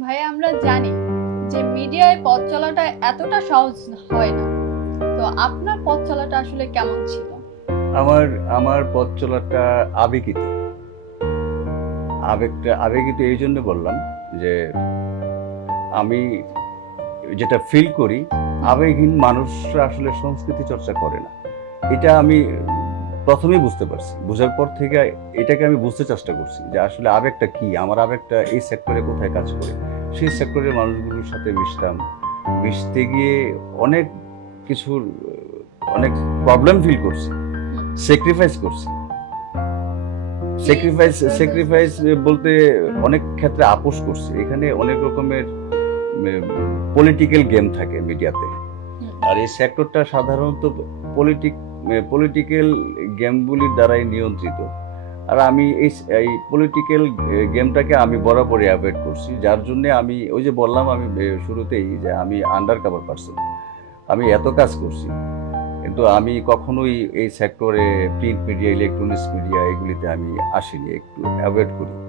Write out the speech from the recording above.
ভাই আমরা জানি যে মিডিয়ায় পথ চলাটা এতটা সহজ হয় না। তো আপনার পথ চলাটা আসলে কেমন ছিল? আমার আমার পথ চলাটা আবেগিত। আবেগিত এই জন্য বললাম যে আমি যেটা ফিল করি, আবেগহীন মানুষরা আসলে সংস্কৃতি চর্চা করে না। এটা আমি প্রথমেই বুঝতে পারছি। বুঝার পর থেকে এটাকে আমি বুঝতে চেষ্টা করছি যে আসলে আবেগটা কি, আমার আবেগটা এই সেক্টরে কোথায় কাজ করে। সেই সেক্টরের মানুষগুলোর সাথে মিশতাম। মিশতে গিয়ে অনেক কিছুর অনেক প্রবলেম ফিল করছি, হুম। স্যাক্রিফাইস করছি। কি স্যাক্রিফাইস sacrifice স্যাক্রিফাইস করছেন? বলতে অনেক ক্ষেত্রে আপোস করছি। এখানে অনেক রকমের পলিটিক্যাল গেম থাকে মিডিয়াতে। হুম। আর এই সেক্টরটা সাধারণত পলিটিক্যাল গেমগুলির দ্বারাই নিয়ন্ত্রিত। আর আমি এই পলিটিক্যাল গেমটাকে আমি বরাবরই অ্যাভয়েড করছি। যার জন্য আমি ওই যে বললাম আমি শুরুতেই যে আমি আন্ডার কভার পারসন। আমি এত কাজ করছি। কিন্তু আমি কখনোই এই সেক্টরে প্রিন্ট মিডিয়া, ইলেকট্রনিক্স মিডিয়া এগুলিতে আমি আসিনি। একটু অ্যাভয়েড করি।